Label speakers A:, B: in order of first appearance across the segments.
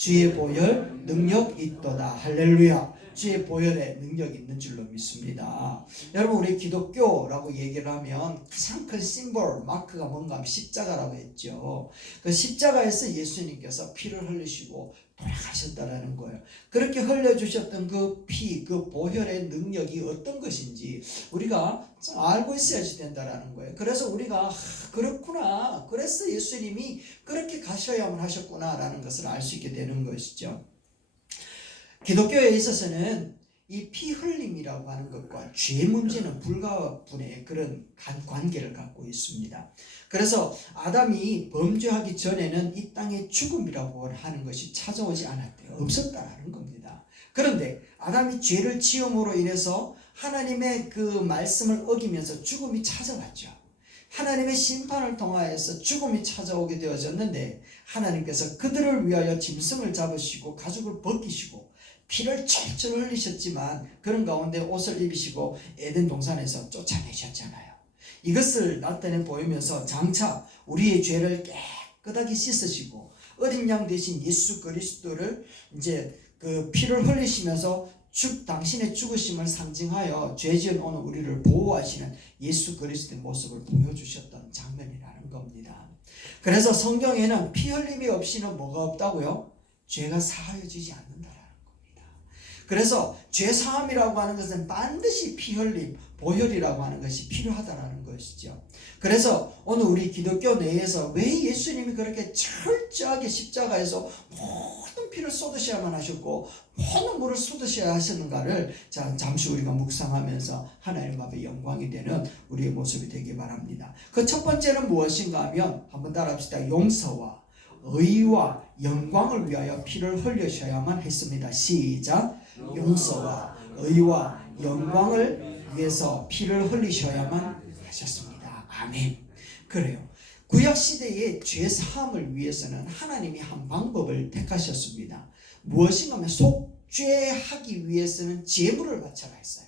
A: 주의 보혈 능력 있도다. 할렐루야. 주의 보혈에 능력 있는 줄로 믿습니다. 여러분 우리 기독교라고 얘기를 하면 가장 큰 심볼 마크가 뭔가 하면 십자가라고 했죠. 그 십자가에서 예수님께서 피를 흘리시고 돌아가셨다라는 거예요. 그렇게 흘려주셨던 그 피, 그 보혈의 능력이 어떤 것인지 우리가 좀 알고 있어야지 된다라는 거예요. 그래서 우리가 하, 그렇구나. 그래서 예수님이 그렇게 가셔야만 하셨구나라는 것을 알 수 있게 되는 것이죠. 기독교에 있어서는 이 피 흘림이라고 하는 것과 죄 문제는 불가분의 그런 간- 관계를 갖고 있습니다. 그래서 아담이 범죄하기 전에는 이 땅에 죽음이라고 하는 것이 찾아오지 않았대요. 없었다라는 겁니다. 그런데 아담이 죄를 지음으로 인해서 하나님의 그 말씀을 어기면서 죽음이 찾아왔죠. 하나님의 심판을 통하여서 죽음이 찾아오게 되어졌는데 하나님께서 그들을 위하여 짐승을 잡으시고 가죽을 벗기시고 피를 철철 흘리셨지만 그런 가운데 옷을 입으시고 에덴 동산에서 쫓아내셨잖아요. 이것을 나타내 보이면서 장차 우리의 죄를 깨끗하게 씻으시고 어린 양 대신 예수 그리스도를 이제 그 피를 흘리시면서 죽 당신의 죽으심을 상징하여 죄지은 오늘 우리를 보호하시는 예수 그리스도의 모습을 보여주셨던 장면이라는 겁니다. 그래서 성경에는 피 흘림이 없이는 뭐가 없다고요? 죄가 사하여지지 겁니다. 그래서 죄 사함이라고 하는 것은 반드시 피 흘림, 보혈이라고 하는 것이 필요하다라는 것이죠. 그래서 오늘 우리 기독교 내에서 왜 예수님이 그렇게 철저하게 십자가에서 모든 피를 쏟으셔야만 하셨고 모든 물을 쏟으셔야 하셨는가를 자 잠시 우리가 묵상하면서 하나님 앞에 영광이 되는 우리의 모습이 되기 바랍니다. 그 첫 번째는 무엇인가 하면 한번 따라합시다. 용서와 의와 영광을 위하여 피를 흘리셔야만 했습니다. 시작. 용서와 의와 영광을 위해서 피를 흘리셔야만 하셨습니다. 아멘. 그래요. 구약 시대의 죄 사함을 위해서는 하나님이 한 방법을 택하셨습니다. 무엇인가 하면 속죄하기 위해서는 제물을 바쳐라 했어요.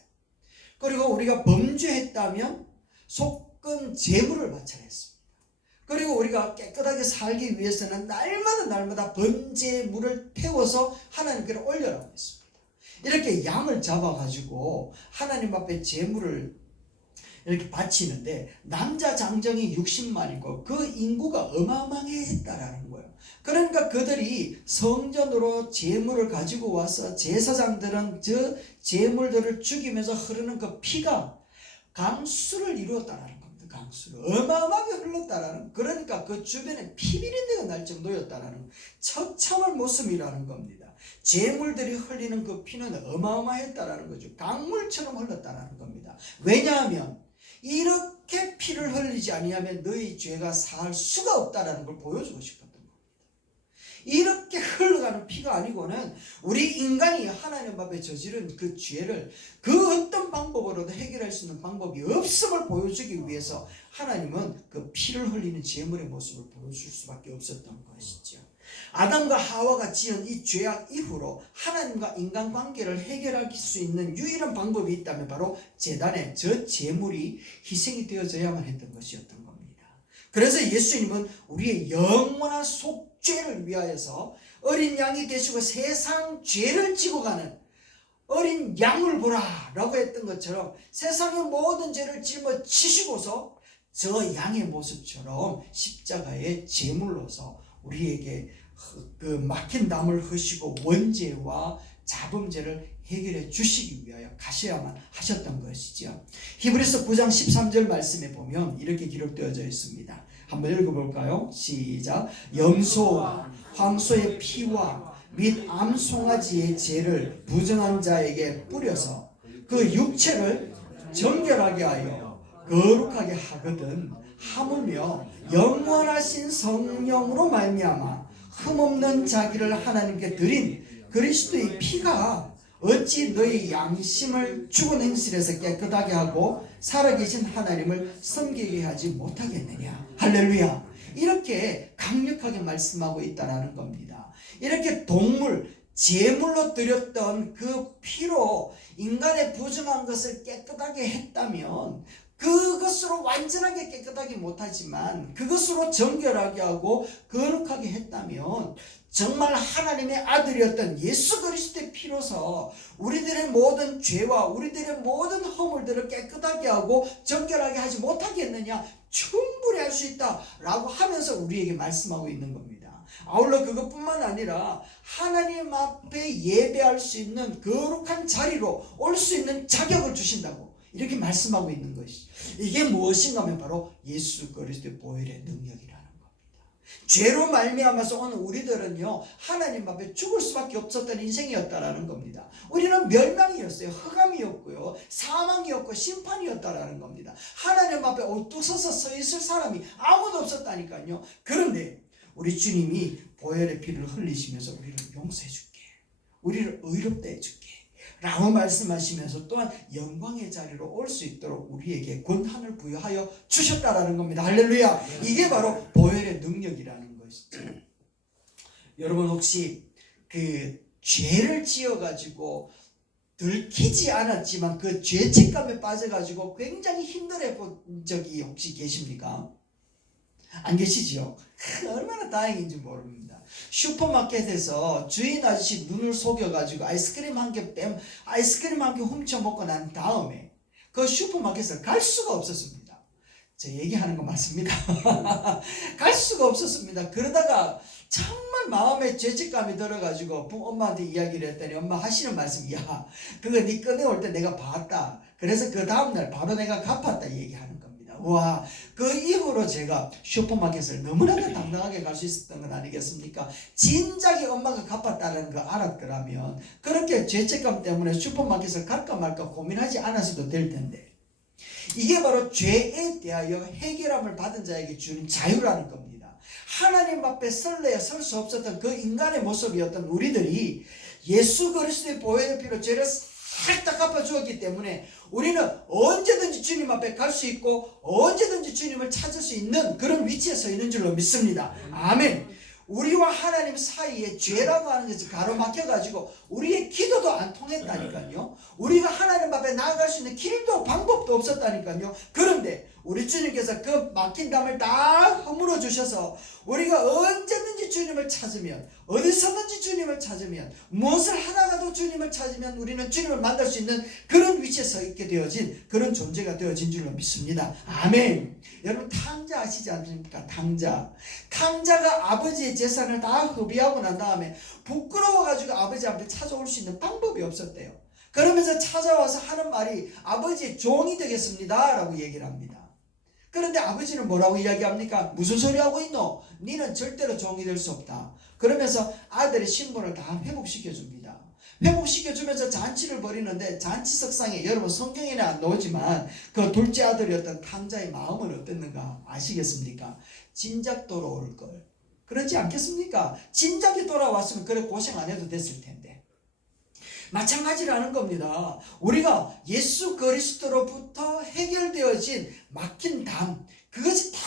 A: 그리고 우리가 범죄했다면 속금 제물을 바쳐라 했습니다. 그리고 우리가 깨끗하게 살기 위해서는 날마다 날마다 번제물을 태워서 하나님께로 올려라고 했습니다. 이렇게 양을 잡아가지고 하나님 앞에 제물을 이렇게 바치는데 남자 장정이 60만이고 그 인구가 어마어마하게 했다라는 거예요. 그러니까 그들이 성전으로 제물을 가지고 와서 제사장들은 저 제물들을 죽이면서 흐르는 그 피가 강수를 이루었다라는 겁니다. 강수를 어마어마하게 흘렀다라는 그러니까 그 주변에 피비린내가 날 정도였다라는 처참한 모습이라는 겁니다. 제물들이 흘리는 그 피는 어마어마했다라는 거죠. 강물처럼 흘렀다라는 겁니다. 왜냐하면 이렇게 피를 흘리지 아니하면 너희 죄가 살 수가 없다라는 걸 보여주고 싶었던 겁니다. 이렇게 흘러가는 피가 아니고는 우리 인간이 하나님 앞에 저지른 그 죄를 그 어떤 방법으로도 해결할 수 있는 방법이 없음을 보여주기 위해서 하나님은 그 피를 흘리는 제물의 모습을 보여줄 수밖에 없었던 것이죠. 아담과 하와가 지은 이 죄악 이후로 하나님과 인간 관계를 해결할 수 있는 유일한 방법이 있다면 바로 재단에 저 제물이 희생이 되어져야만 했던 것이었던 겁니다. 그래서 예수님은 우리의 영원한 속죄를 위하여서 어린 양이 되시고 세상 죄를 지고 가는 어린 양을 보라 라고 했던 것처럼 세상의 모든 죄를 짊어지시고서 저 양의 모습처럼 십자가의 제물로서 우리에게 그 막힌 담을 흐시고 원죄와 자범죄를 해결해 주시기 위하여 가셔야만 하셨던 것이죠. 히브리서 9장 13절 말씀에 보면 이렇게 기록되어져 있습니다. 한번 읽어볼까요? 시작. 염소와 황소의 피와 및 암송아지의 죄를 부정한 자에게 뿌려서 그 육체를 정결하게 하여 거룩하게 하거든 하물며 영원하신 성령으로 말미암아 흠없는 자기를 하나님께 드린 그리스도의 피가 어찌 너희 양심을 죽은 행실에서 깨끗하게 하고 살아계신 하나님을 섬기게 하지 못하겠느냐? 할렐루야. 이렇게 강력하게 말씀하고 있다라는 겁니다. 이렇게 동물 제물로 드렸던 그 피로 인간의 부정한 것을 깨끗하게 했다면 그것으로 완전하게 깨끗하게 못하지만 그것으로 정결하게 하고 거룩하게 했다면 정말 하나님의 아들이었던 예수 그리스도의 피로서 우리들의 모든 죄와 우리들의 모든 허물들을 깨끗하게 하고 정결하게 하지 못하겠느냐 충분히 할 수 있다라고 하면서 우리에게 말씀하고 있는 겁니다. 아울러 그것뿐만 아니라 하나님 앞에 예배할 수 있는 거룩한 자리로 올 수 있는 자격을 주신다고 이렇게 말씀하고 있는 것이 이게 무엇인가 하면 바로 예수 그리스도의 보혈의 능력이라는 겁니다. 죄로 말미암아서 오늘 우리들은요 하나님 앞에 죽을 수밖에 없었던 인생이었다라는 겁니다. 우리는 멸망이었어요. 흑암이었고요. 사망이었고 심판이었다라는 겁니다. 하나님 앞에 옥두서서 서 있을 사람이 아무도 없었다니까요. 그런데 우리 주님이 보혈의 피를 흘리시면서 우리를 용서해 줄게. 우리를 의롭다 해 줄게. 라고 말씀하시면서 또한 영광의 자리로 올 수 있도록 우리에게 권한을 부여하여 주셨다라는 겁니다. 할렐루야. 이게 바로 보혈의 능력이라는 것이죠. 여러분 혹시 그 죄를 지어 가지고 들키지 않았지만 그 죄책감에 빠져 가지고 굉장히 힘들어 본 적이 혹시 계십니까? 안 계시지요? 얼마나 다행인지 모릅니다. 슈퍼마켓에서 주인 아저씨 눈을 속여가지고 아이스크림 한 개 뺨, 아이스크림 한 개 훔쳐 먹고 난 다음에 그 슈퍼마켓을 갈 수가 없었습니다. 저 얘기하는 거 맞습니다. 갈 수가 없었습니다. 그러다가 정말 마음에 죄책감이 들어가지고 부- 엄마한테 이야기를 했더니 엄마 하시는 말씀이 야 그거 네 꺼내올 때 내가 봤다. 그래서 그 다음날 바로 내가 갚았다 얘기하는 겁니다. 와, 그 이후로 제가 슈퍼마켓을 너무나도 당당하게 갈 수 있었던 건 아니겠습니까? 진작에 엄마가 갚았다는 거 알았더라면 그렇게 죄책감 때문에 슈퍼마켓을 갈까 말까 고민하지 않았어도 될 텐데 이게 바로 죄에 대하여 해결함을 받은 자에게 주는 자유라는 겁니다. 하나님 앞에 설레야 설 수 없었던 그 인간의 모습이었던 우리들이 예수 그리스도의 보혈의 피로 죄를 살짝 갚아 주었기 때문에 우리는 언제든지 주님 앞에 갈 수 있고 언제든지 주님을 찾을 수 있는 그런 위치에 서 있는 줄로 믿습니다. 아멘. 우리와 하나님 사이에 죄라고 하는 것이 가로막혀 가지고 우리의 기도도 안 통했다니까요. 우리가 하나님 앞에 나아갈 수 있는 길도 방법도 없었다니까요. 그런데 우리 주님께서 그 막힌 담을 다 허물어 주셔서 우리가 언제든지 주님을 찾으면 어디서든지 주님을 찾으면 무엇을 하다가도 주님을 찾으면 우리는 주님을 만날 수 있는 그런 위치에 서 있게 되어진 그런 존재가 되어진 줄로 믿습니다. 아멘. 여러분 탕자 아시지 않습니까? 탕자. 탕자가 아버지의 재산을 다 허비하고 난 다음에 부끄러워 가지고 아버지 앞에 찾아올 수 있는 방법이 없었대요. 그러면서 찾아와서 하는 말이 아버지의 종이 되겠습니다. 라고 얘기를 합니다. 그런데 아버지는 뭐라고 이야기합니까? 무슨 소리 하고 있노? 니는 절대로 종이 될 수 없다. 그러면서 아들의 신분을 다 회복시켜 줍니다. 회복시켜 주면서 잔치를 벌이는데 잔치 석상에 여러분 성경에는 안 나오지만 그 둘째 아들이었던 탕자의 마음은 어땠는가 아시겠습니까? 진작 돌아올 걸. 그렇지 않겠습니까? 진작에 돌아왔으면 그래 고생 안 해도 됐을 텐데. 마찬가지라는 겁니다. 우리가 예수 그리스도로부터 해결되어진 막힌 담, 그것이 다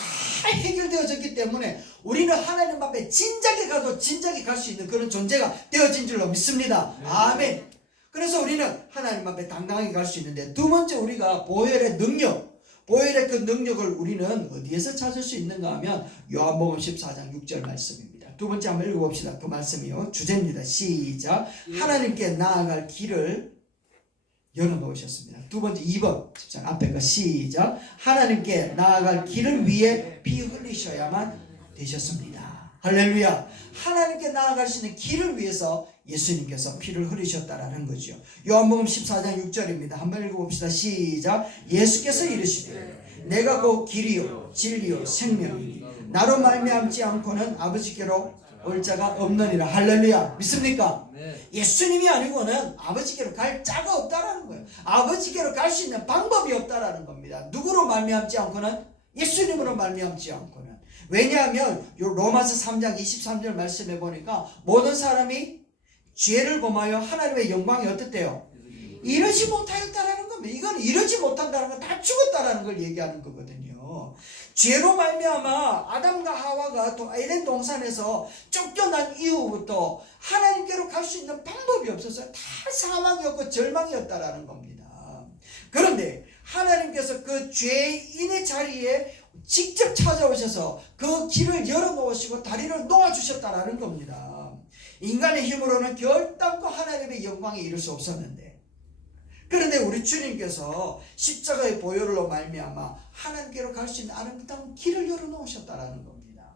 A: 해결되어졌기 때문에 우리는 하나님 앞에 진작에 가도 진작에 갈 수 있는 그런 존재가 되어진 줄로 믿습니다. 아멘. 그래서 우리는 하나님 앞에 당당하게 갈 수 있는데 두 번째 우리가 보혈의 능력, 보혈의 그 능력을 우리는 어디에서 찾을 수 있는가 하면 요한복음 14장 6절 말씀입니다. 두 번째 한번 읽어봅시다. 그 말씀이요. 주제입니다. 시작. 하나님께 나아갈 길을 열어놓으셨습니다. 두 번째 2번 10장 앞에 거 시작. 하나님께 나아갈 길을 위해 피 흘리셔야만 되셨습니다. 할렐루야. 하나님께 나아갈 수 있는 길을 위해서 예수님께서 피를 흘리셨다라는 거죠. 요한복음 14장 6절입니다. 한번 읽어봅시다. 시작. 예수께서 이르시되 내가 곧 길이요 진리요 생명이니 나로 말미암지 않고는 아버지께로 올 자가 없느니라. 할렐루야. 믿습니까?
B: 네.
A: 예수님이 아니고는 아버지께로 갈 자가 없다라는 거예요. 아버지께로 갈 수 있는 방법이 없다라는 겁니다. 누구로 말미암지 않고는 예수님으로 말미암지 않고는 왜냐하면 요 로마서 3장 23절 말씀해 보니까 모든 사람이 죄를 범하여 하나님의 영광이 어떻대요? 이러지 못하였다라는 겁니다. 이건 이러지 못한다는 건 다 죽었다라는 걸 얘기하는 거거든요. 죄로 말미암아 아담과 하와가 또 에덴 동산에서 쫓겨난 이후부터 하나님께로 갈 수 있는 방법이 없었어요. 다 사망이었고 절망이었다라는 겁니다. 그런데 하나님께서 그 죄인의 자리에 직접 찾아오셔서 그 길을 열어놓으시고 다리를 놓아주셨다라는 겁니다. 인간의 힘으로는 결단코 하나님의 영광에 이를 수 없었는데 그런데 우리 주님께서 십자가의 보혈로 말미암아 하나님께로 갈 수 있는 아름다운 길을 열어놓으셨다라는 겁니다.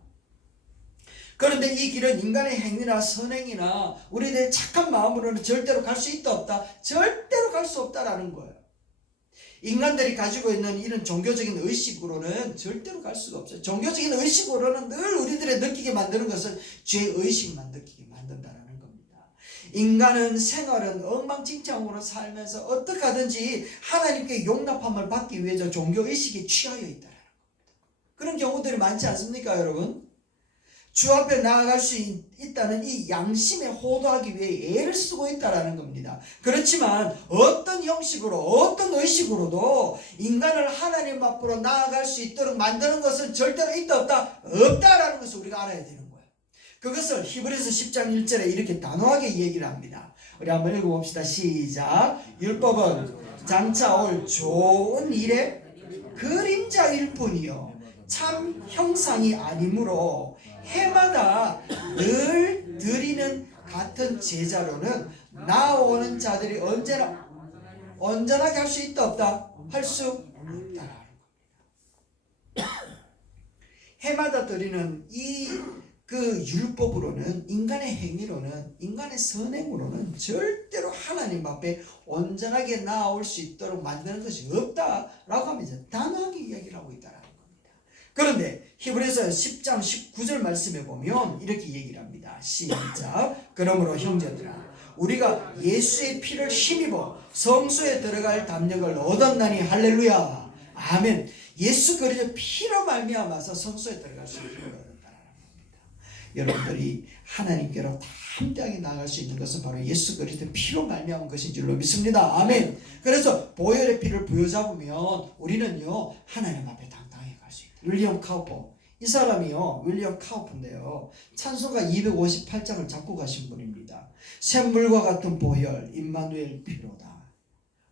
A: 그런데 이 길은 인간의 행위나 선행이나 우리들의 착한 마음으로는 절대로 갈 수 있다 없다 절대로 갈 수 없다라는 거예요. 인간들이 가지고 있는 이런 종교적인 의식으로는 절대로 갈 수가 없어요. 종교적인 의식으로는 늘 우리들의 느끼게 만드는 것은 죄 의식만 느끼게 만든다라는 겁니다. 인간은 생활은 엉망진창으로 살면서 어떻게 하든지 하나님께 용납함을 받기 위해서 종교 의식에 취하여 있다라는 겁니다. 그런 경우들이 많지 않습니까, 여러분? 주 앞에 나아갈 수 있, 있다는 이 양심에 호도하기 위해 애를 쓰고 있다라는 겁니다. 그렇지만 어떤 형식으로 어떤 의식으로도 인간을 하나님 앞으로 나아갈 수 있도록 만드는 것은 절대로 있다 없다 없다라는 것을 우리가 알아야 거예요. 그것을 히브리서 10장 1절에 이렇게 단호하게 얘기를 합니다. 우리 한번 읽어봅시다. 시작. 율법은 장차 올 좋은 일의 그림자일 뿐이요 참 형상이 아니므로 해마다 늘 드리는 같은 제자로는 나오는 자들이 언제나 온전하게 할수 있다 없다 할 수 없다. 해마다 드리는 이 그 율법으로는 인간의 행위로는 인간의 선행으로는 절대로 하나님 앞에 온전하게 나올 수 있도록 만드는 것이 없다라고 하면서 단호하게 이야기를 하고 있다라는 겁니다. 그런데 히브리서 10장 19절 말씀에 보면 이렇게 얘기를 합니다. 시작. 그러므로 형제들아 우리가 예수의 피를 힘입어 성소에 들어갈 담력을 얻었나니 할렐루야. 아멘. 예수 그리스도 피로 말미암아서 성소에 들어갈 수 있는 겁니다. 여러분들이 하나님께로 담대하게 나아갈 수 있는 것은 바로 예수 그리스도 피로 말미암은 것인 줄로 믿습니다. 아멘. 그래서 보혈의 피를 부여잡으면 우리는요 하나님 앞에 당당하게 갈수 있다. 윌리엄 카우퍼 이 사람이요 윌리엄 카우퍼인데요 찬송가 258장을 잡고 가신 분입니다. 샘물과 같은 보혈 임마누엘 피로다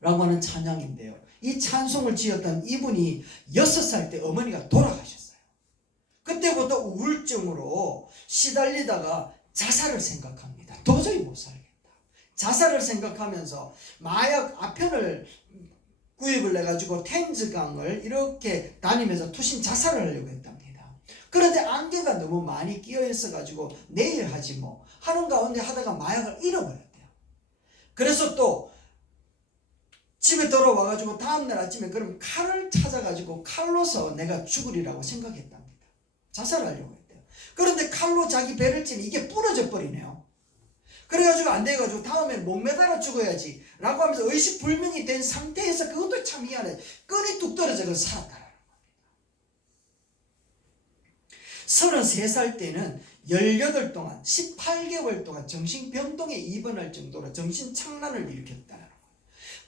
A: 라고 하는 찬양인데요. 이 찬송을 지었던 이분이 6살 때 어머니가 돌아가셨어요. 그때부터 우울증으로 시달리다가 자살을 생각합니다. 도저히 못 살겠다. 자살을 생각하면서 마약 아편을 구입을 해가지고 템즈강을 이렇게 다니면서 투신 자살을 하려고 했답니다. 그런데 안개가 너무 많이 끼어 있어가지고 내일 하지 뭐 하는 가운데 하다가 마약을 잃어버렸대요. 그래서 또 집에 돌아와가지고 다음날 아침에 그럼 칼을 찾아가지고 칼로서 내가 죽으리라고 생각했답니다. 자살하려고 했대요. 그런데 칼로 자기 배를 찌면 이게 부러져 버리네요. 그래가지고 안 돼가지고 다음엔 못 매달아 죽어야지 라고 하면서 의식불명이 된 상태에서 그것도 참 희한해. 끈이 뚝 떨어져서 살았다라는 겁니다. 33살 때는 18 동안 18개월 동안 정신병동에 입원할 정도로 정신착란을 일으켰다는 거예요.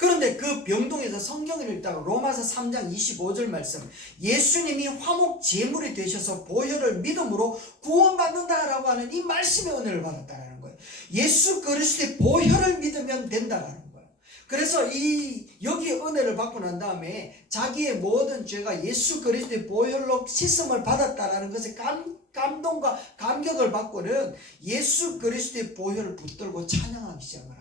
A: 그런데 그 병동에서 성경을 읽다가 로마서 3장 25절 말씀 예수님이 화목 제물이 되셔서 보혈을 믿음으로 구원받는다라고 하는 이 말씀의 은혜를 받았다는 거예요. 예수 그리스도의 보혈을 믿으면 된다라는 거예요. 그래서 이 여기 은혜를 받고 난 다음에 자기의 모든 죄가 예수 그리스도의 보혈로 씻음을 받았다라는 것에 감, 감동과 감격을 받고는 예수 그리스도의 보혈을 붙들고 찬양하기 시작을.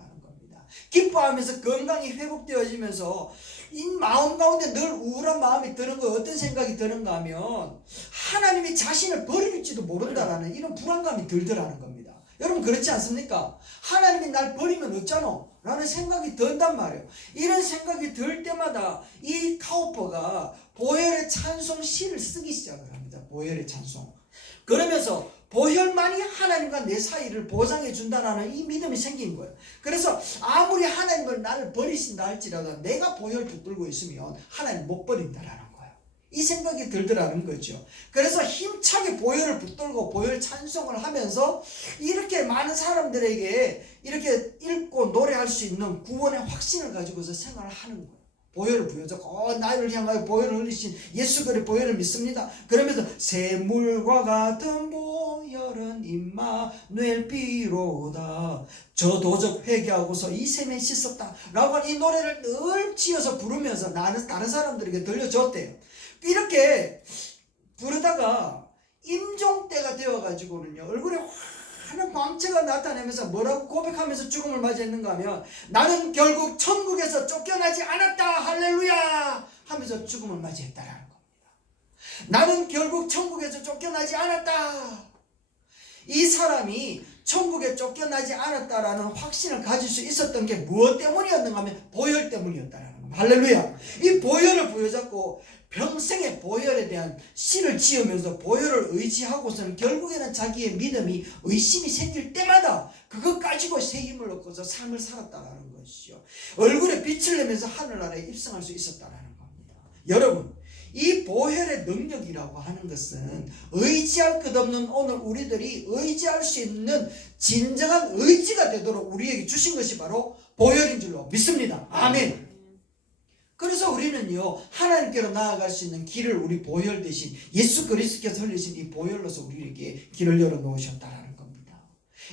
A: 기뻐하면서 건강이 회복되어지면서 이 마음 가운데 늘 우울한 마음이 드는 거 어떤 생각이 드는가 하면 하나님이 자신을 버릴지도 모른다라는 이런 불안감이 들더라는 겁니다. 여러분 그렇지 않습니까? 하나님이 날 버리면 어쩌노? 라는 생각이 든단 말이에요. 이런 생각이 들 때마다 이 카우퍼가 보혈의 찬송 시를 쓰기 시작을 합니다. 보혈의 찬송. 그러면서 보혈만이 하나님과 내 사이를 보장해 준다라는 이 믿음이 생긴 거예요. 그래서 아무리 하나님을 나를 버리신다 할지라도 내가 보혈 붙들고 있으면 하나님 못 버린다라는 거예요. 이 생각이 들더라는 거죠. 그래서 힘차게 보혈을 붙들고 보혈 찬송을 하면서 이렇게 많은 사람들에게 이렇게 읽고 노래할 수 있는 구원의 확신을 가지고서 생활을 하는 거예요. 보혈을 부여잡고 어, 나를 향하여 보혈을 흘리신 예수 그리 보혈을 믿습니다. 그러면서 샘물과 같은 보 혈 보혈은 임마누엘 비로다. 저 도적 회개하고서 이 셈에 씻었다. 라고 하는 이 노래를 늘 지어서 부르면서 나는 다른 사람들에게 들려줬대요. 이렇게 부르다가 임종 때가 되어가지고는요 얼굴에 환한 광채가 나타내면서 뭐라고 고백하면서 죽음을 맞이했는가 하면 나는 결국 천국에서 쫓겨나지 않았다. 할렐루야! 하면서 죽음을 맞이했다라는 겁니다. 나는 결국 천국에서 쫓겨나지 않았다 이 사람이 천국에 쫓겨나지 않았다라는 확신을 가질 수 있었던 게 무엇 때문이었는가 하면 보혈 때문이었다라는 겁니다 할렐루야 이 보혈을 부여잡고 평생의 보혈에 대한 씨를 지으면서 보혈을 의지하고서는 결국에는 자기의 믿음이 의심이 생길 때마다 그것 가지고 새 힘을 얻고서 삶을 살았다라는 것이죠. 얼굴에 빛을 내면서 하늘나라에 입성할 수 있었다라는 겁니다. 여러분, 이 보혈의 능력이라고 하는 것은 의지할 것 없는 오늘 우리들이 의지할 수 있는 진정한 의지가 되도록 우리에게 주신 것이 바로 보혈인 줄로 믿습니다. 아멘. 그래서 우리는요 하나님께로 나아갈 수 있는 길을 우리 보혈 대신 예수 그리스도께서 흘리신 이 보혈로서 우리에게 길을 열어 놓으셨다라는 겁니다.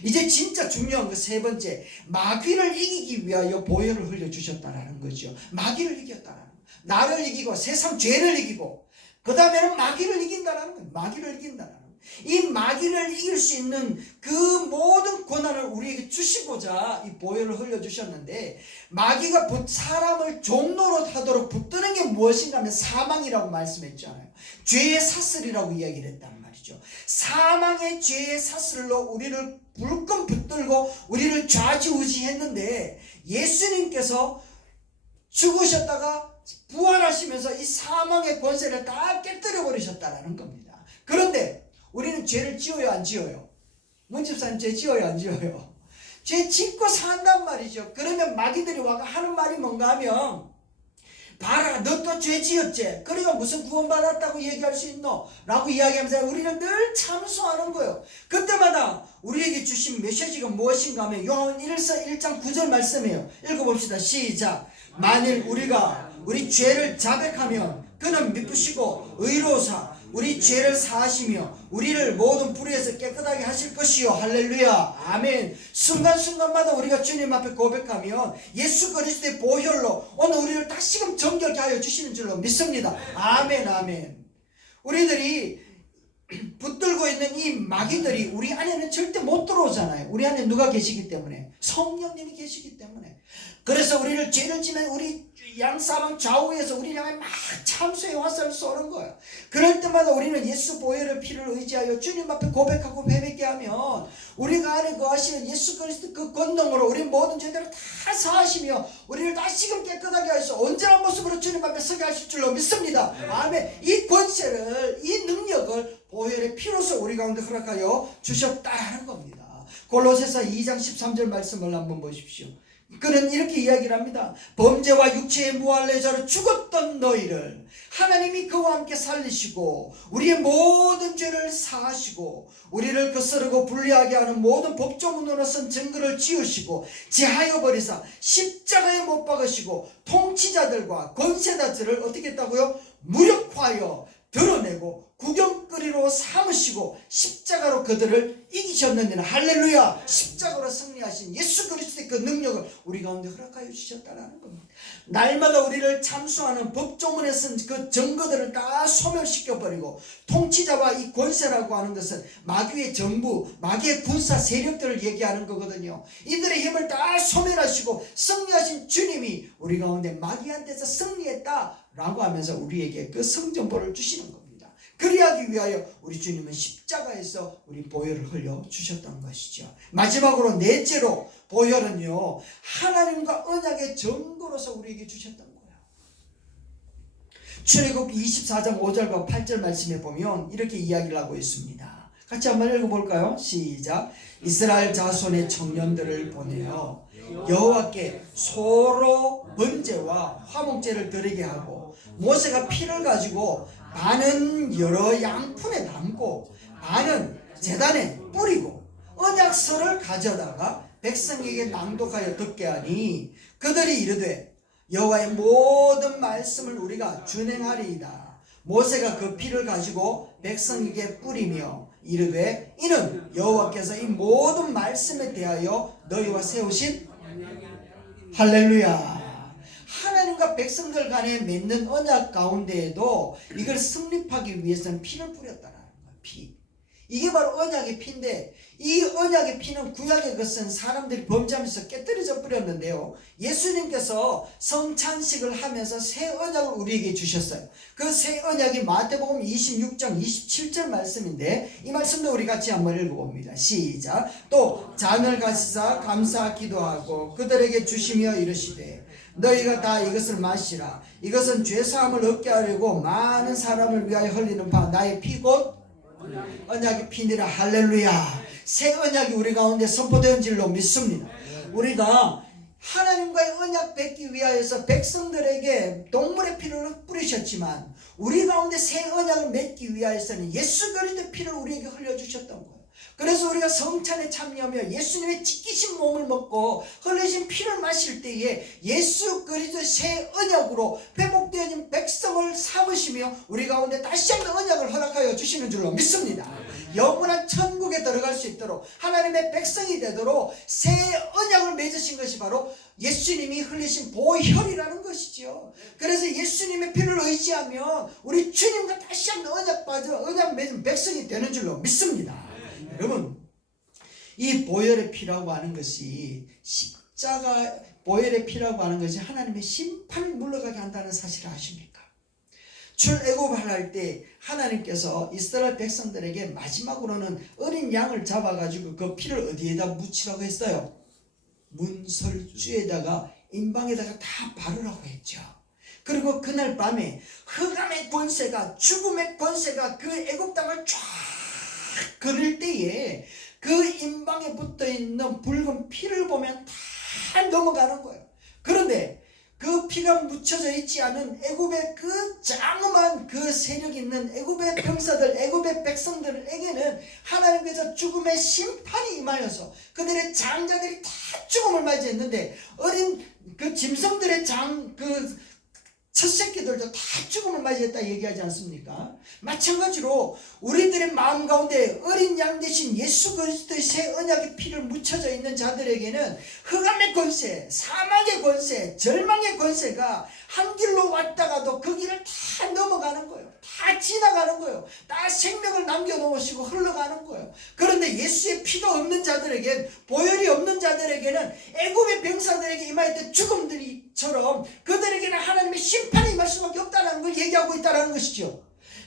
A: 이제 진짜 중요한 그세 번째 마귀를 이기기 위하여 보혈을 흘려 주셨다라는 거죠. 마귀를 이겼다라는 거. 나를 이기고 세상 죄를 이기고 그 다음에는 마귀를 이긴다라는 거예요. 마귀를 이긴다라는 거예요. 이 마귀를 이길 수 있는 그 모든 권한을 우리에게 주시고자 이 보혈을 흘려주셨는데 마귀가 붙- 사람을 종로로 하도록 붙드는 게 무엇인가 하면 사망이라고 말씀했잖아요. 죄의 사슬이라고 이야기를 했단 말이죠. 사망의 죄의 사슬로 우리를 불끈 붙들고 우리를 좌지우지했는데 예수님께서 죽으셨다가 부활하시면서 이 사망의 권세를 다 깨뜨려 버리셨다라는 겁니다. 그런데 우리는 죄를 지어요, 안 지어요? 문집사님 죄 지어요, 안 지어요? 죄 짓고 산단 말이죠. 그러면 마귀들이 와가 하는 말이 뭔가 하면 봐라, 너 또 죄 지었지? 그래가 무슨 구원받았다고 얘기할 수 있노? 라고 이야기하면서 우리는 늘 참소하는 거예요. 그때마다 우리에게 주신 메시지가 무엇인가 하면 요한 1서 1장 9절 말씀이에요. 읽어봅시다. 시작. 만일 우리가 우리 죄를 자백하면 그는 미쁘시고 의로우사 우리 죄를 사하시며 우리를 모든 불의에서 깨끗하게 하실 것이요. 할렐루야. 아멘. 순간순간마다 우리가 주님 앞에 고백하면 예수 그리스도의 보혈로 오늘 우리를 다시금 정결케 하여 주시는 줄로 믿습니다. 아멘 아멘. 우리들이 붙들고 있는 이 마귀들이 우리 안에는 절대 못 들어오잖아요. 우리 안에 누가 계시기 때문에? 성령님이 계시기 때문에. 그래서 우리를 죄를 지면 우리 양사방 좌우에서 우리 향해 막 참수의 화살을 쏘는 거예요. 그럴 때마다 우리는 예수 보혈의 피를 의지하여 주님 앞에 고백하고 회백게 하면 우리가 안에 거하시는 예수 그리스도 그 권능으로 우리 모든 죄들을 다 사하시며 우리를 다시금 깨끗하게 하셔서 언제나 모습으로 주님 앞에 서게 하실 줄로 믿습니다. 아멘. 이 권세를 이 능력을 보혈의 피로서 우리 가운데 허락하여 주셨다라는 겁니다. 골로새서 2장 13절 말씀을 한번 보십시오. 그는 이렇게 이야기를 합니다. 범죄와 육체의 무할례자로 죽었던 너희를 하나님이 그와 함께 살리시고 우리의 모든 죄를 사하시고 우리를 거스르고 불리하게 하는 모든 법조문으로 쓴 증거를 지우시고 제하여 버리사 십자가에 못 박으시고 통치자들과 권세자들을 어떻게 했다고요? 무력화하여 드러내고 구경거리로 삼으시고 십자가로 그들을 이기셨느니라. 할렐루야. 십자가로 승리하신 예수 그리스도의 그 능력을 우리 가운데 허락하여 주셨다라는 겁니다. 날마다 우리를 참수하는 법조문에 쓴 그 증거들을 다 소멸시켜버리고 통치자와 이 권세라고 하는 것은 마귀의 정부 마귀의 군사 세력들을 얘기하는 거거든요. 이들의 힘을 다 소멸하시고 승리하신 주님이 우리 가운데 마귀한테서 승리했다 라고 하면서 우리에게 그 성전보를 주시는 겁니다 그리하기 위하여 우리 주님은 십자가에서 우리 보혈을 흘려 주셨던 것이죠. 마지막으로 넷째로 보혈은요 하나님과 언약의 증거로서 우리에게 주셨던 거예요. 출애굽 24장 5절과 8절 말씀에 보면 이렇게 이야기를 하고 있습니다. 같이 한번 읽어볼까요? 시작. 이스라엘 자손의 청년들을 보내어 여호와께 소로 번제와 화목제를 드리게 하고 모세가 피를 가지고 반은 여러 양푼에 담고 반은 제단에 뿌리고 언약서를 가져다가 백성에게 낭독하여 듣게 하니 그들이 이르되 여호와의 모든 말씀을 우리가 준행하리이다. 모세가 그 피를 가지고 백성에게 뿌리며 이르되 이는 여호와께서 이 모든 말씀에 대하여 너희와 세우신 할렐루야. 하나님과 백성들 간에 맺는 언약 가운데에도 이걸 성립하기 위해서는 피를 뿌렸다라는 거야. 피. 이게 바로 언약의 피인데 이 언약의 피는 구약의 것은 사람들이 범죄하면서 깨뜨려져 버렸는데요. 예수님께서 성찬식을 하면서 새 언약을 우리에게 주셨어요. 그 새 언약이 마태복음 26장 27절 말씀인데 이 말씀도 우리 같이 한번 읽어봅니다. 시작. 또 잔을 가시사 감사 기도하고 그들에게 주시며 이르시되 너희가 다 이것을 마시라. 이것은 죄 사함을 얻게 하려고 많은 사람을 위하여 흘리는 바 나의 피곧 언약의 피니라 할렐루야. 새 언약이 우리 가운데 선포된 줄로 믿습니다. 우리가 하나님과의 언약 맺기 위하여서 백성들에게 동물의 피를 뿌리셨지만 우리 가운데 새 언약을 맺기 위하여서는 예수 그리스도의 피를 우리에게 흘려주셨던 거예요. 그래서 우리가 성찬에 참여하며 예수님의 지키신 몸을 먹고 흘리신 피를 마실 때에 예수 그리스도의 새 언약으로 회복되어진 백성을 삼으시며 우리 가운데 다시 한번 언약을 허락하여 주시는 줄로 믿습니다. 영원한 천국 에 들어갈 수 있도록 하나님의 백성이 되도록 새 언약을 맺으신 것이 바로 예수님이 흘리신 보혈이라는 것이죠. 그래서 예수님의 피를 의지하면 우리 주님과 다시 한번 언약 빠져 언약 맺은 백성이 되는 줄로 믿습니다. 여러분 이 보혈의 피라고 하는 것이 십자가 보혈의 피라고 하는 것이 하나님의 심판을 물러가게 한다는 사실을 아십니까? 출애굽을 할 때 하나님께서 이스라엘 백성들에게 마지막으로는 어린 양을 잡아가지고 그 피를 어디에다 묻히라고 했어요? 문설주에다가 인방에다가 다 바르라고 했죠. 그리고 그날 밤에 흑암의 권세가 죽음의 권세가 그 애굽 땅을 쫙 그릴 때에 그 인방에 붙어 있는 붉은 피를 보면 다 넘어가는 거예요. 그런데 그 피가 묻혀져 있지 않은 애굽의 그 장엄한 그 세력 있는 애굽의 병사들, 애굽의 백성들에게는 하나님께서 죽음의 심판이 임하여서 그들의 장자들이 다 죽음을 맞이했는데 어린 그 짐승들의 장 그 첫 새끼들도 다 죽음을 맞이했다 얘기하지 않습니까? 마찬가지로 우리들의 마음 가운데 어린 양 대신 예수 그리스도의 새 언약의 피를 묻혀져 있는 자들에게는 흑암의 권세, 사망의 권세, 절망의 권세가 한 길로 왔다가도 그 길을 다 넘어가는 거예요. 다 지나가는 거예요. 다 생명을 남겨놓으시고 흘러가는 거예요. 그런데 예수의 피가 없는 자들에겐 보혈이 없는 자들에게는 애굽의 병사들에게 임하였던 죽음들이처럼 그들에게는 하나님의 심판이 임할 수밖에 없다는 걸 얘기하고 있다는 것이죠.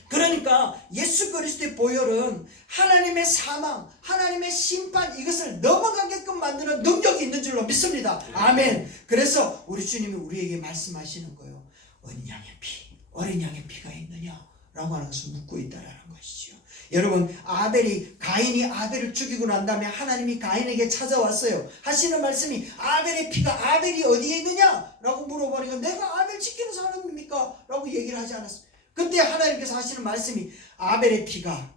A: 그러니까 예수 그리스도의 보혈은 하나님의 사망, 하나님의 심판 이것을 넘어가게끔 만드는 능력이 있는 줄로 믿습니다. 아멘. 그래서 우리 주님이 우리에게 말씀하시는 거예요. 어린 양의 피, 어린 양의 피가 있느냐? 라고 하는 것을 묻고 있다라는 것이죠. 여러분 아벨이 가인이 아벨을 죽이고 난 다음에 하나님이 가인에게 찾아왔어요. 하시는 말씀이 아벨의 피가 아벨이 어디에 있느냐? 라고 물어보니까 내가 아벨 지키는 사람입니까? 라고 얘기를 하지 않았어요. 그때 하나님께서 하시는 말씀이 아벨의 피가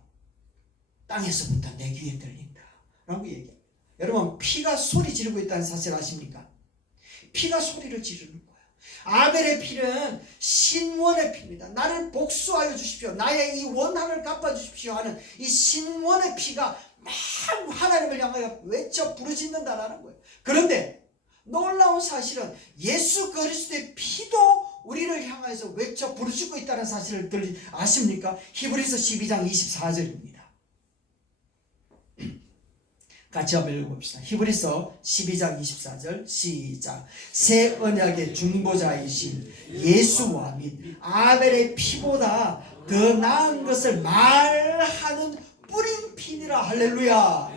A: 땅에서부터 내 귀에 들린다. 라고 얘기해요. 여러분 피가 소리 지르고 있다는 사실 아십니까? 피가 소리를 지르는. 아벨의 피는 신원의 피입니다. 나를 복수하여 주십시오. 나의 이 원한을 갚아 주십시오 하는 이 신원의 피가 막 하나님을 향하여 외쳐 부르짖는다라는 거예요. 그런데 놀라운 사실은 예수 그리스도의 피도 우리를 향해서 외쳐 부르짖고 있다는 사실을 들리 아십니까? 히브리서 12장 24절입니다. 같이 한번 읽어봅시다. 히브리서 12장 24절 시작. 새 언약의 중보자이신 예수와 및 아벨의 피보다 더 나은 것을 말하는 뿌린 피니라 할렐루야.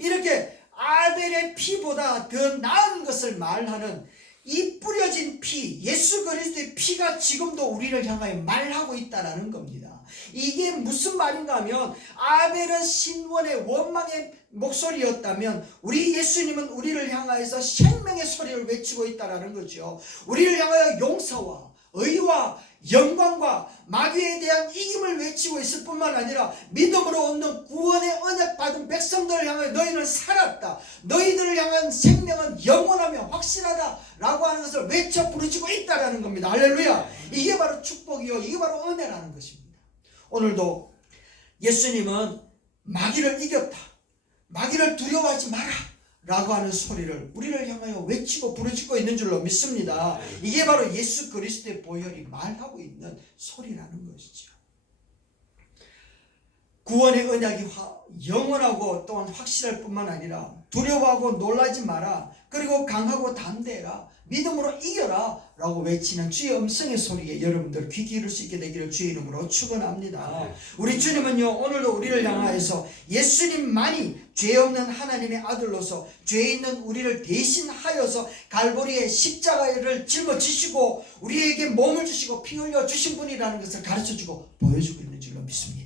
A: 이렇게 아벨의 피보다 더 나은 것을 말하는 이 뿌려진 피, 예수 그리스도의 피가 지금도 우리를 향하여 말하고 있다라는 겁니다. 이게 무슨 말인가 하면 아벨은 신원의 원망의 목소리였다면 우리 예수님은 우리를 향하여서 생명의 소리를 외치고 있다라는 거죠. 우리를 향하여 용서와 의와 영광과 마귀에 대한 이김을 외치고 있을 뿐만 아니라 믿음으로 얻는 구원의 언약 받은 백성들을 향하여 너희는 살았다. 너희들을 향한 생명은 영원하며 확실하다. 라고 하는 것을 외쳐 부르짖고 있다라는 겁니다. 할렐루야. 이게 바로 축복이요. 이게 바로 은혜라는 것입니다. 오늘도 예수님은 마귀를 이겼다. 마귀를 두려워하지 마라. 라고 하는 소리를 우리를 향하여 외치고 부르짖고 있는 줄로 믿습니다. 이게 바로 예수 그리스도의 보혈이 말하고 있는 소리라는 것이죠. 구원의 언약이 화- 영원하고 또한 확실할 뿐만 아니라 두려워하고 놀라지 마라. 그리고 강하고 담대해라. 믿음으로 이겨라. 라고 외치는 주의 음성의 소리에 여러분들 귀 기울일 수 있게 되기를 주의 이름으로 축원합니다. 우리 주님은요 오늘도 우리를 향하여서 예수님만이 죄 없는 하나님의 아들로서 죄 있는 우리를 대신하여서 갈보리의 십자가를 짊어지시고 우리에게 몸을 주시고 피 흘려 주신 분이라는 것을 가르쳐 주고 보여주고 있는 줄로 믿습니다.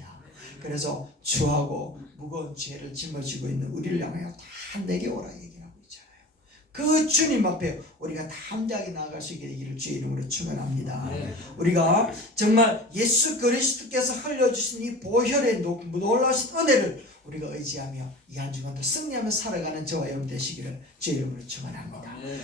A: 그래서 주하고 무거운 죄를 짊어지고 있는 우리를 향하여 다 내게 오라 얘기를 하고 있잖아요. 그 주님 앞에 우리가 담대하게 나아갈 수 있게 되기를 주의 이름으로 축원합니다. 우리가 정말 예수 그리스도께서 흘려주신 이 보혈의 노- 놀라신 은혜를 우리가 의지하며 이 한 주간도 승리하며 살아가는 저와 여러분 되시기를 주의 이름으로 축원합니다.